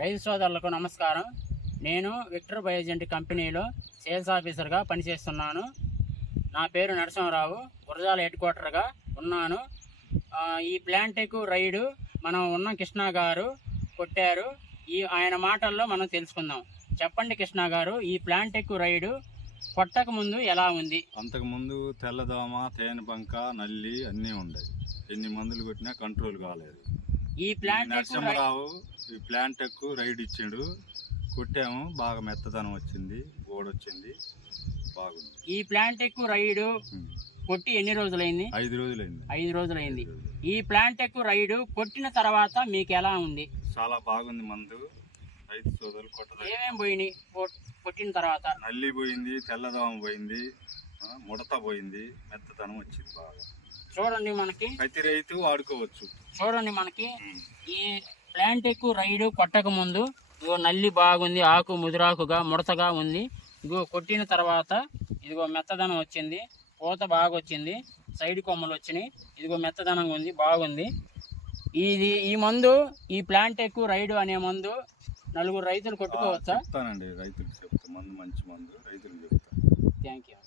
రైతు సోదరులకు నమస్కారం. నేను విక్టర్ బయోజెంట్ కంపెనీలో సేల్స్ ఆఫీసర్గా పనిచేస్తున్నాను. నా పేరు నరసింహరావు. గురజాల హెడ్ క్వార్టర్గా ఉన్నాను. ఈ ప్లాంటెక్ రైడు మనం ఉన్న కృష్ణ గారు కొట్టారు. ఆయన మాటల్లో మనం తెలుసుకుందాం. చెప్పండి కృష్ణ గారు, ఈ ప్లాంటెక్ రైడు కొట్టక ముందు ఎలా ఉంది? అంతకుముందు తెల్లదోమ, తేనెబంక, నల్లి అన్నీ ఉన్నాయి. ఎన్ని మందులు కొట్టినా కంట్రోల్ కాలేదు. ఈ ప్లాంటెక్ నరసింహరావు ఈ ప్లాంటెక్ రైడ్ ఇచ్చిండు, కొట్టాము, బాగా మెత్తదనం వచ్చింది, గోడొచ్చింది, బాగుంది. ఈ ప్లాంటెక్ రైడు కొట్టి ఎన్ని రోజులైంది? 5 రోజులైంది. 5 రోజులైంది. ఈ ప్లాంటెక్ రైడు కొట్టిన తర్వాత మీకు ఎలా ఉంది? చాలా బాగుంది. మందు రైతు సోదరులు కొట్టదు. ఏమేమి పోయినాయి కొట్టిన తర్వాత? నల్లి పోయింది, తెల్లదోమ పోయింది, ముడత పోయింది, మెత్తదనం వచ్చింది బాగా. చూడండి, మనకి ప్రతి రైతు వాడుకోవచ్చు. చూడండి, మనకి ఈ ప్లాంటెక్ రైడు కొట్టక ముందు ఇదిగో నల్లి బాగుంది, ఆకు ముదురాకుగా ముడతగా ఉంది. ఇదిగో కొట్టిన తర్వాత ఇదిగో మెత్తదనం వచ్చింది, పూత బాగా వచ్చింది, సైడ్ కొమ్మలు వచ్చినాయి. ఇదిగో మెత్తదనంగా ఉంది, బాగుంది. ఈ మందు, ఈ ప్లాంటెక్ రైడు అనే మందు 4 రైతులు కొట్టుకోవచ్చా? చెప్తానండి, రైతులకు చెప్తా. మందు మంచి మందు రైతులకు చెప్తాను. Thank you.